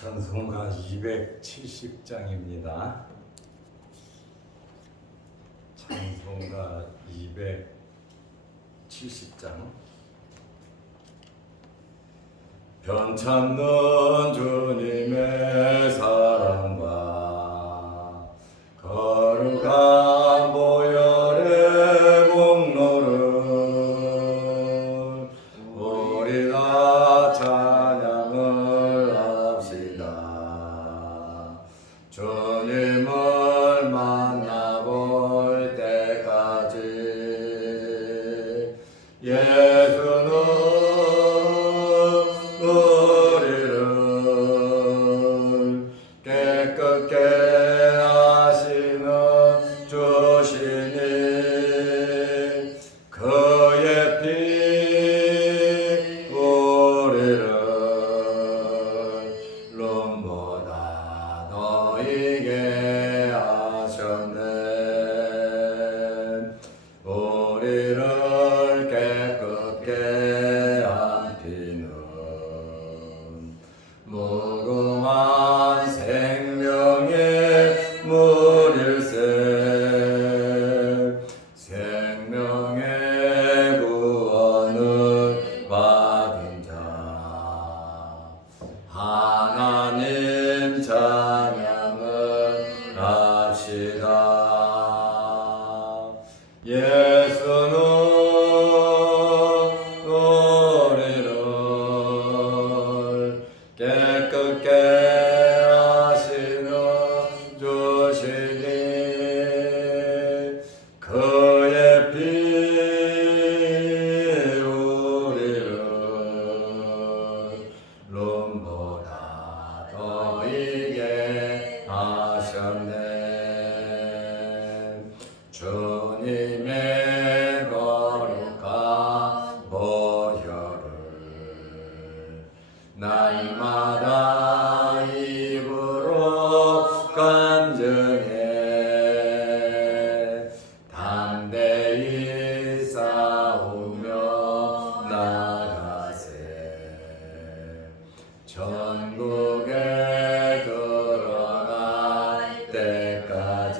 찬송가 270장입니다. 찬송가 270장. 변찮는 주님의 사랑과 거룩한 보혈의 목로를 우리 다 찬양을 합시다. 주님을 만나볼 때까지 예수는 우리를 깨끗게 하시는 주시니 그의 피 우리를 룸보다 너희게 하셨네. 우리를 깨끗게 한 피는 무궁한 생명의 물일세. 생명의 구원을 받은 자 하나님 찬양을 합시다. 예수는 우리를 깨끗게 하시는 주시니 그의 피 우리를 룸보다 더 이게 하셨네. 주님의 거룩한 보혈을 날마다 입으로 간증해 담대히 싸우며 나가세. 천국에 들어갈 때까지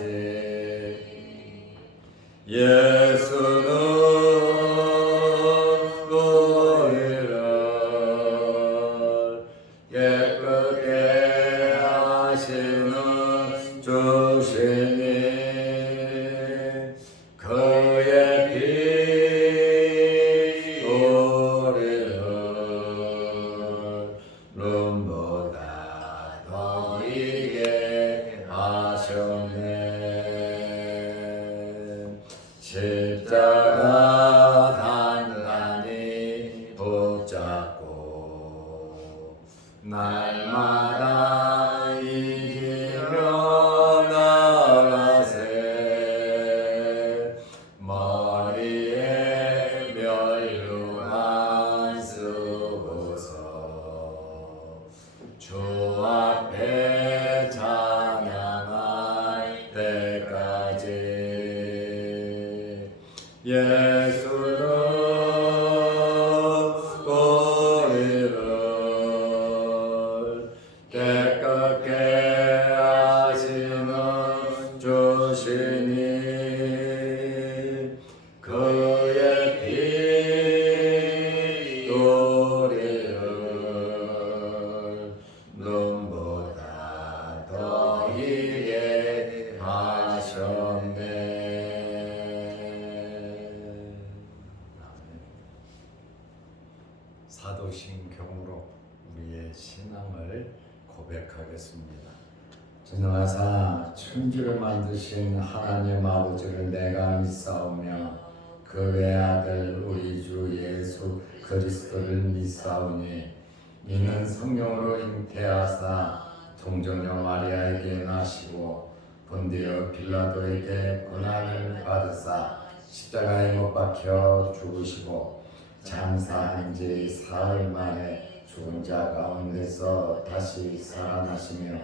예수는 우리를 깨끗게 하시는 주시니 그의 피 우리를 룸보다 더 이게 하셨네. 십자가 단단히 붙잡고 날마다 이기며 나가세. 머리에 멸류관 쓰고서 주 앞에 찬양할 때까지 예수는 우리를 깨끗게 하시는 주시니 그의 피 우리를 눈보다 더 이게 하셨네. 사도신경으로 우리의 신앙을 고백하겠습니다. 전능하사 천지를 만드신 하나님 아버지를 내가 믿사오며 그 외아들 우리 주 예수 그리스도를 믿사오니 이는 성령으로 잉태하사 동정녀 마리아에게 나시고 본디오 빌라도에게 고난을 받으사 십자가에 못 박혀 죽으시고 장사한 지 사흘 만에 죽은 자 가운데서 다시 살아나시며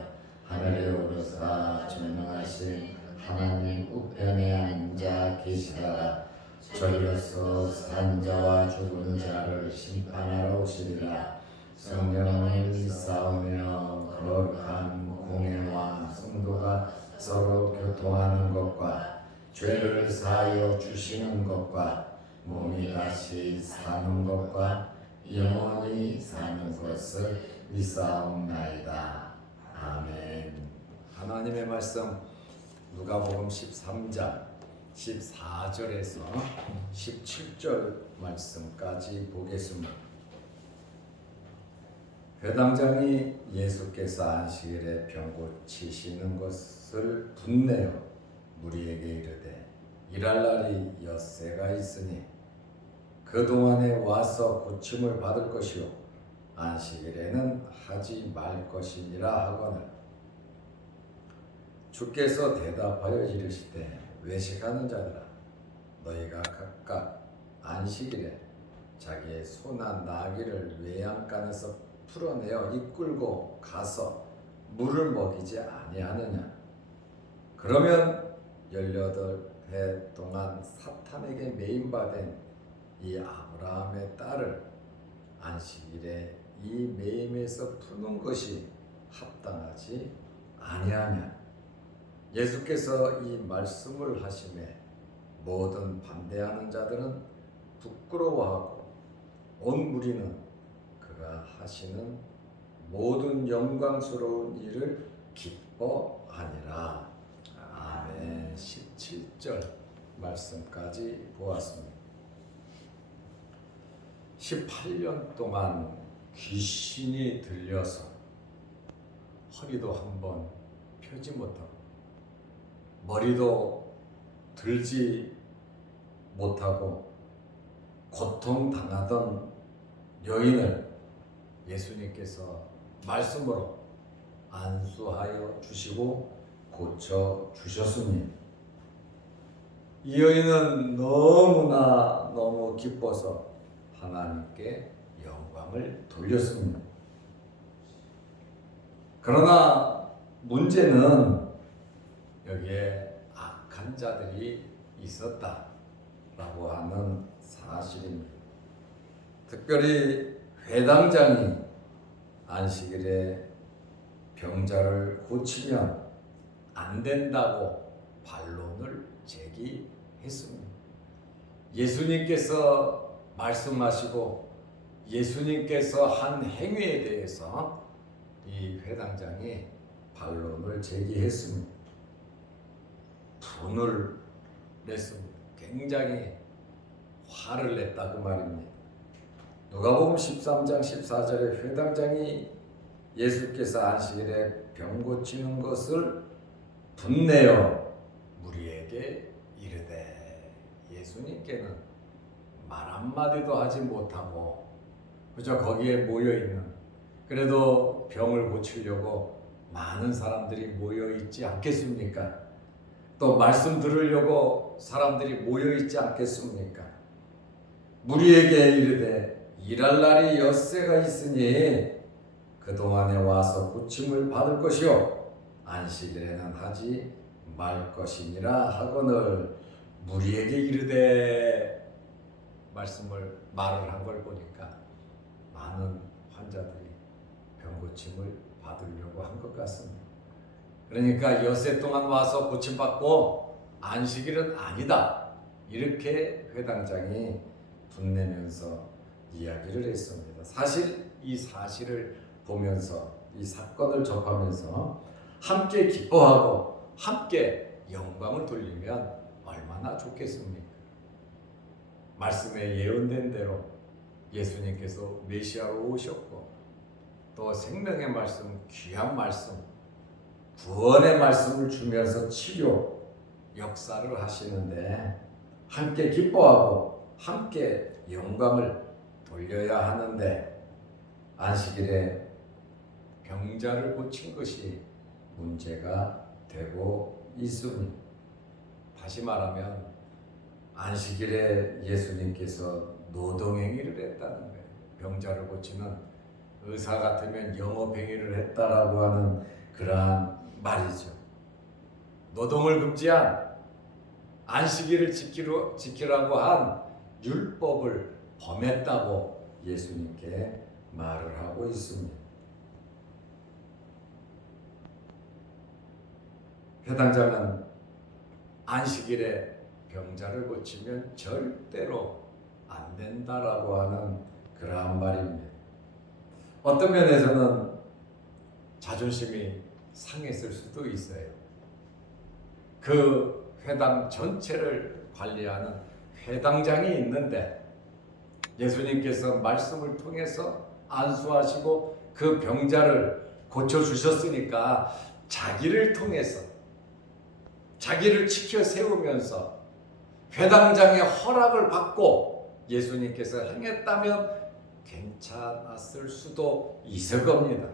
하늘에 오르사 전능하신 하나님 우편에 앉아 계시다가 저리로서 산 자와 죽은 자를 심판하러 오시리라. 성령을 쌓으며 거룩한 공예와 성도가 서로 교통하는 것과 죄를 사하여 주시는 것과 몸이 다시 사는 것과 영원히 사는 것을 믿사옵나이다. 아멘. 하나님의 말씀 누가복음 13장 14절에서 17절 말씀까지 보겠습니다. 회당장이 예수께서 안식일에 병 고치시는 것을 분내어 무리에게 이르되 일할 날이 엿새가 있으니 그동안에 와서 고침을 받을 것이요 안식일에는 하지 말 것이니라 하거늘 주께서 대답하여 이르시되 외식하는 자들아 너희가 각각 안식일에 자기의 소나 나귀를 외양간에서 풀어내어 이끌고 가서 물을 먹이지 아니하느냐. 그러면 18해 동안 사탄에게 매임받은 이 아브라함의 딸을 안식일에 이 매임에서 푸는 것이 합당하지 아니하냐. 예수께서 이 말씀을 하심에 모든 반대하는 자들은 부끄러워하고 온 무리는 그가 하시는 모든 영광스러운 일을 기뻐하니라. 아멘. 17절 말씀까지 보았습니다. 18년 동안 귀신이 들려서 허리도 한번 펴지 못하고 머리도 들지 못하고 고통당하던 여인을 예수님께서 말씀으로 안수하여 주시고 고쳐 주셨으니 이 여인은 너무 기뻐서 하나님께 영광을 돌렸습니다. 그러나 문제는 여기에 악한 자들이 있었다라고 하는 사실입니다. 특별히 회당장이 안식일에 병자를 고치면 안 된다고 반론을 제기했습니다. 예수님께서 말씀하시고 예수님께서 한 행위에 대해서 이 회당장이 반론을 제기했습니다. 분을 냈습니다. 굉장히 화를 냈다고 말입니다. 누가복음 13장 14절에 회당장이 예수께서 안식일에 병 고치는 것을 분내어 무리에게 이르되 예수님께는 말 한마디도 하지 못하고 그저 거기에 모여있는 그래도 병을 고치려고 많은 사람들이 모여있지 않겠습니까? 또 말씀 들으려고 사람들이 모여있지 않겠습니까? 무리에게 이르되 일할 날이 엿새가 있으니 그동안에 와서 고침을 받을 것이요 안식일에는 하지 말 것이니라 하거늘 무리에게 이르되 말을 한 걸 보니까 많은 환자들이 병 고침을 받으려고 한 것 같습니다. 그러니까 엿새 동안 와서 고침받고 안식일은 아니다 이렇게 회당장이 분내면서 이야기를 했습니다. 사실 이 사실을 보면서 이 사건을 접하면서 함께 기뻐하고 함께 영광을 돌리면 얼마나 좋겠습니까? 말씀에 예언된 대로 예수님께서 메시아로 오셨고 또 생명의 말씀, 귀한 말씀, 구원의 말씀을 주면서 치료 역사를 하시는데 함께 기뻐하고 함께 영광을 돌려야 하는데 안식일에 병자를 고친 것이 문제가 되고 있습니다. 다시 말하면 안식일에 예수님께서 노동행위를 했다는 거예요. 병자를 고치는 의사 같으면 영업행위를 했다라고 하는 그러한 말이죠. 노동을 금지한 안식일을 지키라고 한 율법을 범했다고 예수님께 말을 하고 있습니다. 회당장은 안식일에 병자를 고치면 절대로 안 된다라고 하는 그러한 말입니다. 어떤 면에서는 자존심이 상했을 수도 있어요. 그 회당 전체를 관리하는 회당장이 있는데 예수님께서 말씀을 통해서 안수하시고 그 병자를 고쳐주셨으니까 자기를 통해서 자기를 지켜 세우면서 회당장의 허락을 받고 예수님께서 행했다면 괜찮았을 수도 있을 겁니다.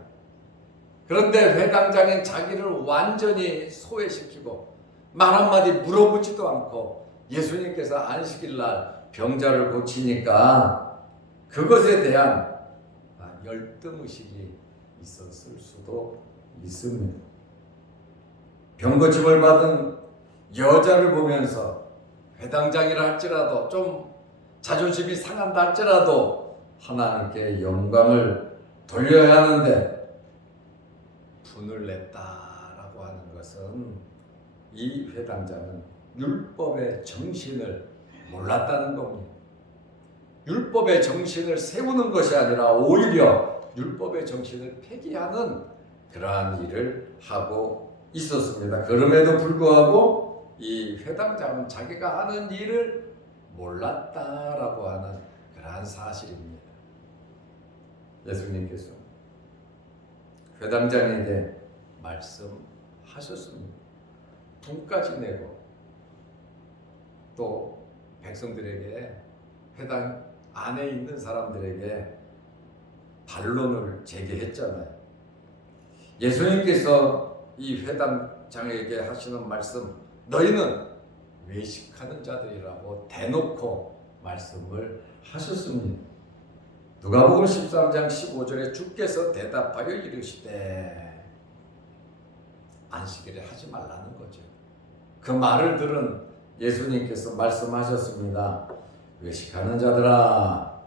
그런데 회당장은 자기를 완전히 소외시키고 말 한마디 물어보지도 않고 예수님께서 안식일날 병자를 고치니까 그것에 대한 열등의식이 있었을 수도 있습니다. 병고침을 받은 여자를 보면서 회당장이라 할지라도 좀 자존심이 상한다 할지라도 하나님께 영광을 돌려야 하는데 분을 냈다라고 하는 것은 이 회당장은 율법의 정신을 몰랐다는 겁니다. 율법의 정신을 세우는 것이 아니라 오히려 율법의 정신을 폐기하는 그러한 일을 하고 있었습니다. 그럼에도 불구하고 이 회당장은 자기가 하는 일을 몰랐다라고 하는 그러한 사실입니다. 예수님께서 회당장에게 말씀하셨습니다. 분까지 내고 또 백성들에게 회당 안에 있는 사람들에게 반론을 제기했잖아요. 예수님께서 이 회당장에게 하시는 말씀, 너희는 외식하는 자들이라고 대놓고 말씀을 하셨습니다. 누가복음 13장 15절에 주께서 대답하여 이르시되 안식일에 하지 말라는 거죠. 그 말을 들은 예수님께서 말씀하셨습니다. 외식하는 자들아,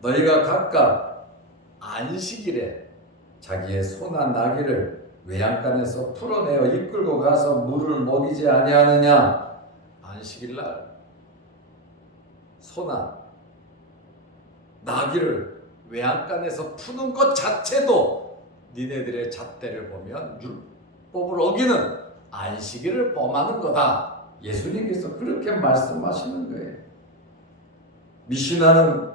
너희가 각각 안식일에 자기의 소나 나귀를 외양간에서 풀어내어 이끌고 가서 물을 먹이지 아니하느냐. 안식일날 소나 나귀를 외양간에서 푸는 것 자체도 니네들의 잣대를 보면 율법을 어기는 안식일을 범하는 거다. 예수님께서 그렇게 말씀하시는 거예요. 미시나는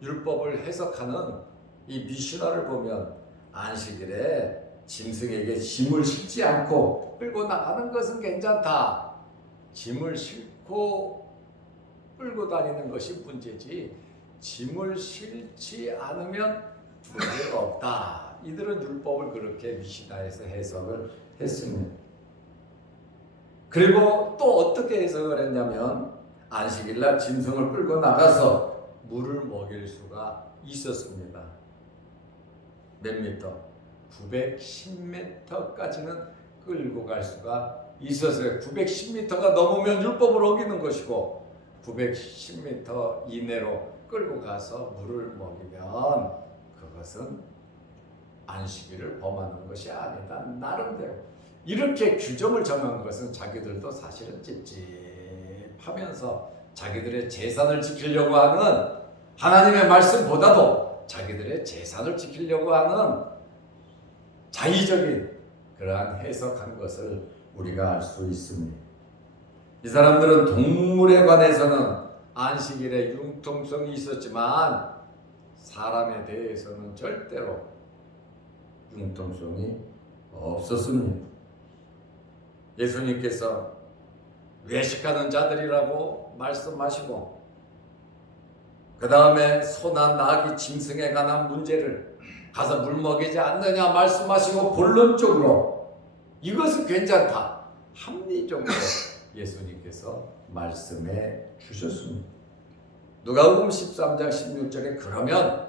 율법을 해석하는 이 미시나를 보면 안식일에 짐승에게 짐을 싣지 않고 끌고 나가는 것은 괜찮다. 짐을 싣고 끌고 다니는 것이 문제지 짐을 싣지 않으면 문제가 없다. 이들은 율법을 그렇게 미시나에서 해석을 했습니다. 그리고 또 어떻게 해석을 했냐면 안식일날 짐승을 끌고 나가서 물을 먹일 수가 있었습니다. 몇 미터? 910m까지는 끌고 갈 수가 있었어요. 910m가 넘으면 율법을 어기는 것이고 910m 이내로 끌고 가서 물을 먹이면 그것은 안식일을 범하는 것이 아니다. 나름대로 이렇게 규정을 정한 것은 자기들도 사실은 찝찝하면서 자기들의 재산을 지키려고 하는 하나님의 말씀보다도 자기들의 재산을 지키려고 하는 자의적인 그러한 해석한 것을 우리가 알 수 있습니다. 이 사람들은 동물에 관해서는 안식일에 융통성이 있었지만 사람에 대해서는 절대로 융통성이 없었습니다. 예수님께서 외식하는 자들이라고 말씀하시고 그 다음에 소나 나귀 짐승에 관한 문제를 가서 물 먹이지 않느냐 말씀하시고 본론적으로 이것은 괜찮다. 합리적으로 예수님께서 말씀해 주셨습니다. 누가복음 13장 16절에 그러면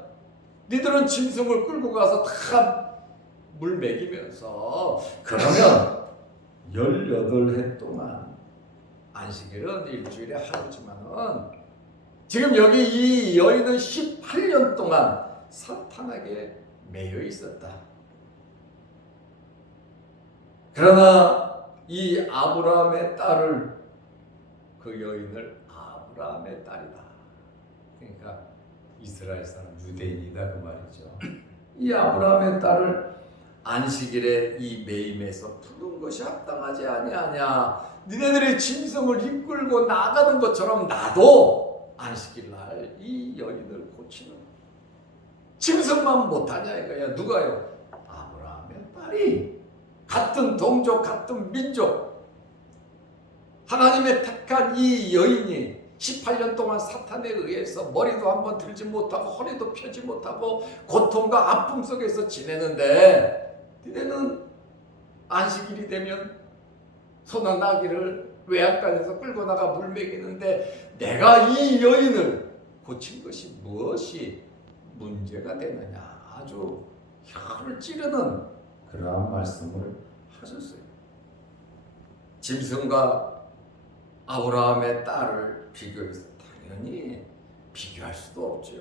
니들은 짐승을 끌고 가서 다 물 먹이면서 그러면 18해 동안 안식일은 일주일에 하루지만은 지금 여기 이 여인은 18년 동안 사탄에게 매여 있었다. 그러나 이 아브라함의 딸을, 그 여인을 아브라함의 딸이다. 그러니까 이스라엘 사람, 유대인이다 그 말이죠. 이 아브라함의 딸을 안식일에 이 매임에서 푸는 것이 합당하지 아니하냐. 니네들의 짐승을 이끌고 나가는 것처럼 나도 안식일 날 이 여인을 고치는, 짐승만 못하냐 이거야. 누가요? 아브라함의 딸이. 같은 동족, 같은 민족, 하나님의 택한 이 여인이 18년 동안 사탄에 의해서 머리도 한번 들지 못하고 허리도 펴지 못하고 고통과 아픔 속에서 지내는데, 니네는 안식일이 되면 소나 나귀를 외양간에서 끌고 나가 물 먹이는데 내가 이 여인을 고친 것이 무엇이 문제가 되느냐. 아주 혀를 찌르는 그러한 말씀을 하셨어요. 짐승과 아브라함의 딸을 비교해서 당연히 비교할 수도 없죠.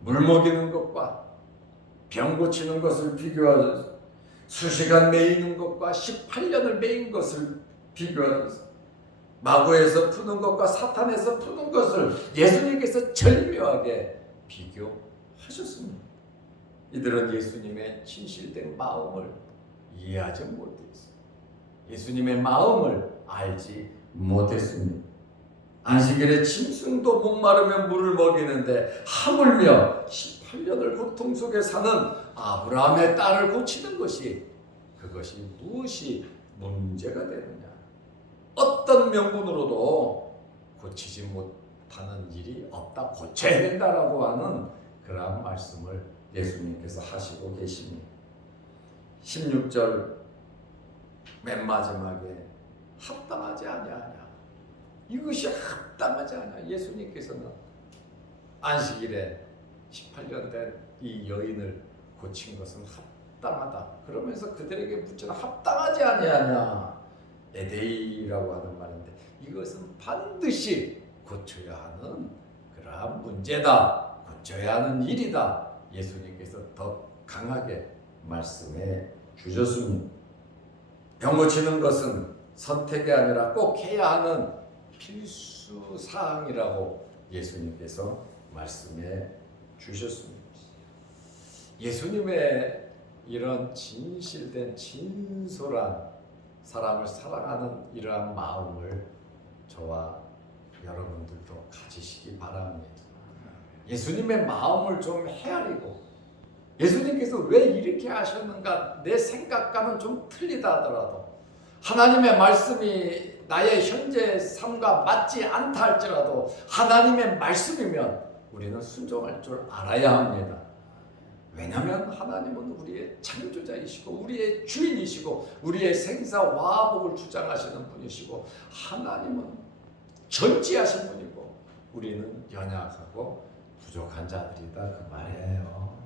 물 먹이는 것과 병 고치는 것을 비교하셔서, 수시간 매이는 것과 18년을 매인 것을 비교하셔서, 마구에서 푸는 것과 사탄에서 푸는 것을 예수님께서 절묘하게 비교하셨습니다. 이들은 예수님의 진실된 마음을 이해하지 못했어요. 예수님의 마음을 알지 못했습니다. 안식일에 짐승도 목마르면 물을 먹이는데 하물며 18년을 고통 속에 사는 아브라함의 딸을 고치는 것이, 그것이 무엇이 문제가 되느냐. 어떤 명분으로도 고치지 못하는 일이 없다. 고쳐야 된다라고 하는 그러한 말씀을 예수님께서 하시고 계십니다. 16절 맨 마지막에 합당하지 아니하냐. 이것이 합당하지 않아. 예수님께서는 안식일에 18년 된 이 여인을 고친 것은 합당하다. 그러면서 그들에게 묻잖아. 합당하지 아니하냐. 에데이라고 하는 말인데, 이것은 반드시 고쳐야 하는 그러한 문제다. 고쳐야 하는 일이다. 예수님께서 더 강하게 말씀해 주셨습니다. 병 고치는 것은 선택이 아니라 꼭 해야 하는 필수 사항이라고 예수님께서 말씀해 주셨습니다. 예수님의 이런 진실된 진솔한 사람을 사랑하는 이러한 마음을 저와 여러분들도 가지시기 바랍니다. 예수님의 마음을 좀 헤아리고, 예수님께서 왜 이렇게 하셨는가, 내 생각과는 좀 틀리다 하더라도, 하나님의 말씀이 나의 현재 삶과 맞지 않다 할지라도 하나님의 말씀이면 우리는 순종할 줄 알아야 합니다. 왜냐하면 하나님은 우리의 창조자이시고 우리의 주인이시고 우리의 생사 화복을 주장하시는 분이시고, 하나님은 전지하신 분이고 우리는 연약하고 부족한 자들이다 그 말이에요.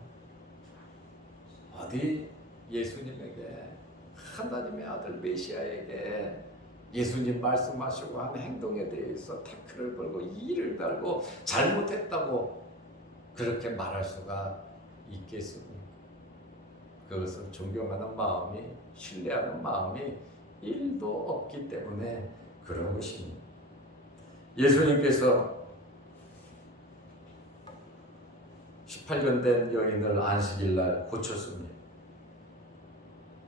어디 예수님에게, 하나님의 아들 메시아에게 예수님 말씀하시고 한 행동에 대해서 태클을 걸고 이의를 달고 잘못했다고 그렇게 말할 수가 있겠습니까? 그것은 존경하는 마음이, 신뢰하는 마음이 1도 없기 때문에 그런 것입니다. 예수님께서 18년 된 여인을 안식일날 고쳤습니다.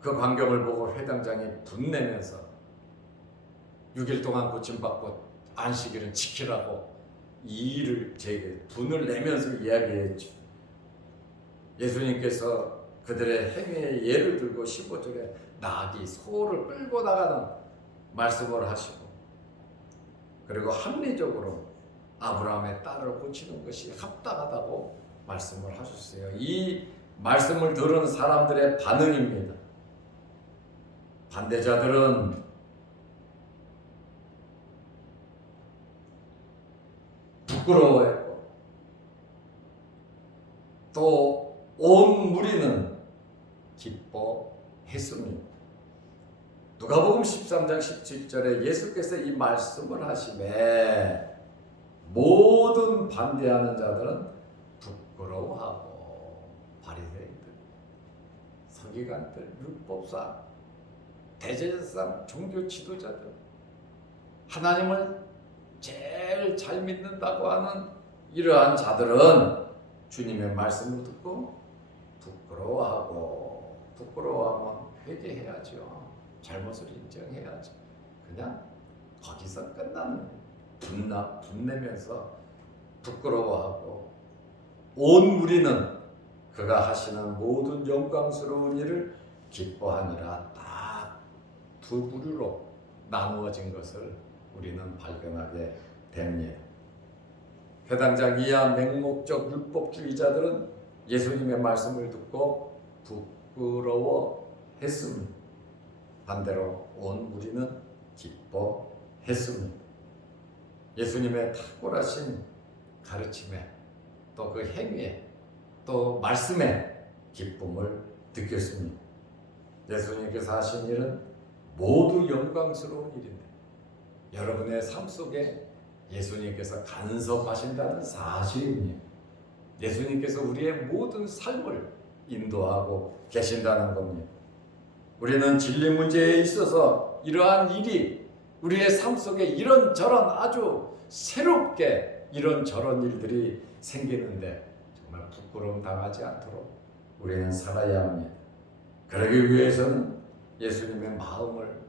그 광경을 보고 회당장이 분내면서 6일 동안 고침받고 안식일은 지키라고 이 일을 제게 분을 내면서 이야기했죠. 예수님께서 그들의 행위의 예를 들고 15절에 나귀, 소를 끌고 나가는 말씀을 하시고, 그리고 합리적으로 아브라함의 딸을 고치는 것이 합당하다고 말씀을 하셨어요. 이 말씀을 들은 사람들의 반응입니다. 반대자들은 부끄러워했고, 또 온 무리는 기뻐했습니다. 누가복음 13장 17절에 예수께서 이 말씀을 하시매 모든 반대하는 자들은 부끄러워하고 바리새인들, 서기관들, 율법사, 대제사장, 종교 지도자들, 하나님을 제일 잘 믿는다고 하는 이러한 자들은 주님의 말씀을 듣고 부끄러워하면 회개해야죠. 잘못을 인정해야죠. 그냥 거기서 끝나는 분내면서 부끄러워하고 온 무리는 그가 하시는 모든 영광스러운 일을 기뻐하니라. 딱 두 부류로 나누어진 것을 우리는 발견하게 됩니다. 해당장 이하 맹목적 율법주의자들은 예수님의 말씀을 듣고 부끄러워했습니다. 반대로 온 무리는 기뻐했습니다. 예수님의 탁월하신 가르침에 또 그 행위에 또 말씀에 기쁨을 느꼈습니다. 예수님께서 하신 일은 모두 영광스러운 일인데 여러분의 삶 속에 예수님께서 간섭하신다는 사실입니다. 예수님께서 우리의 모든 삶을 인도하고 계신다는 겁니다. 우리는 진리 문제에 있어서 이러한 일이 우리의 삶 속에 이런저런 아주 새롭게 이런저런 일들이 생기는데 정말 부끄러움 당하지 않도록 우리는 살아야 합니다. 그러기 위해서는 예수님의 마음을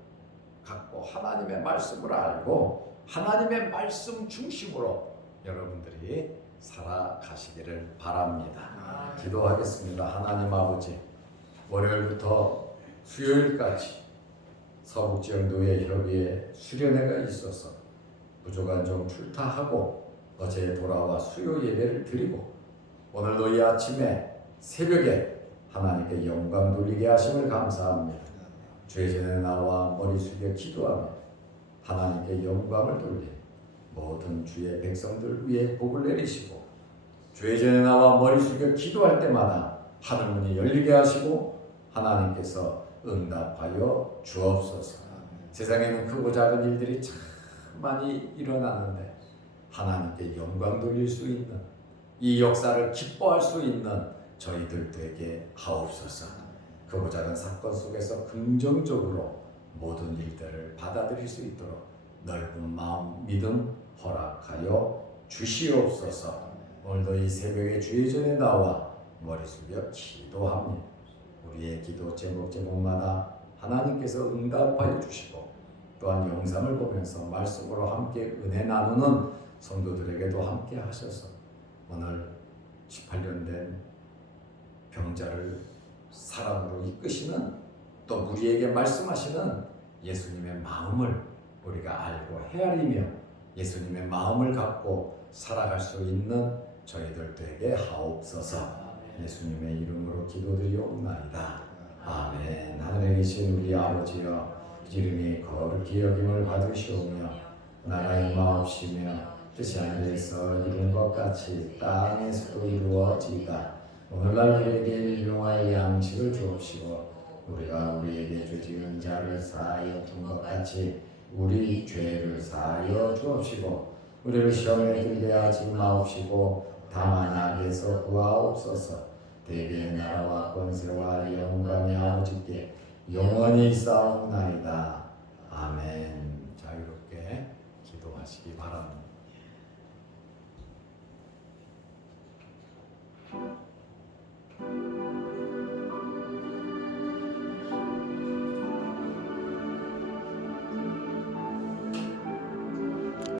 갖고 하나님의 말씀을 알고 하나님의 말씀 중심으로 여러분들이 살아가시기를 바랍니다. 기도하겠습니다. 하나님 아버지, 월요일부터 수요일까지 서북지역 노예협의회 수련회가 있어서 부족한 점 출타하고 어제 돌아와 수요 예배를 드리고 오늘도 이 아침에 새벽에 하나님께 영광 돌리게 하심을 감사합니다. 주의 전에 나와 머리 숙여 기도하며 하나님께 영광을 돌리 모든 주의 백성들 위에 복을 내리시고 주의 전에 나와 머리 숙여 기도할 때마다 하늘문이 열리게 하시고 하나님께서 응답하여 주옵소서. 세상에는 크고 작은 일들이 참 많이 일어나는데 하나님께 영광 돌릴 수 있는 이 역사를 기뻐할 수 있는 저희들 되게 하옵소서. 크고 작은 사건 속에서 긍정적으로 모든 일들을 받아들일 수 있도록 넓은 마음, 믿음 허락하여 주시옵소서. 오늘도 이 새벽에 주의 전에 나와 머리 숙여 기도합니다. 우리의 기도 제목마다 하나님께서 응답하여 주시고 또한 영상을 보면서 말씀으로 함께 은혜 나누는 성도들에게도 함께 하셔서 오늘 18년 된 병자를 사랑으로 이끄시는 또 우리에게 말씀하시는 예수님의 마음을 우리가 알고 헤아리며 예수님의 마음을 갖고 살아갈 수 있는 저희들 되게 하옵소서. 예수님의 이름으로 기도드리옵나이다. 아멘. 하늘에 계신 우리 아버지여, 이름이 거룩히 여김을 받으시오며 나라가 임하옵시며 뜻이 하늘에서 이룬 것 같이 땅에서도 이루어지이다. 오늘날 우리에게 일용할 양식을 주옵시고 우리가 우리에게 죄지은 자를 사하여 준 것 같이 우리 죄를 사하여 주옵시고 우리를 시험에 들게 하지 마옵시고 다만 악에서 구하옵소서. 대개의 나라와 권세와 영광이 아버지께 영원히 있사옵나이다. 아멘.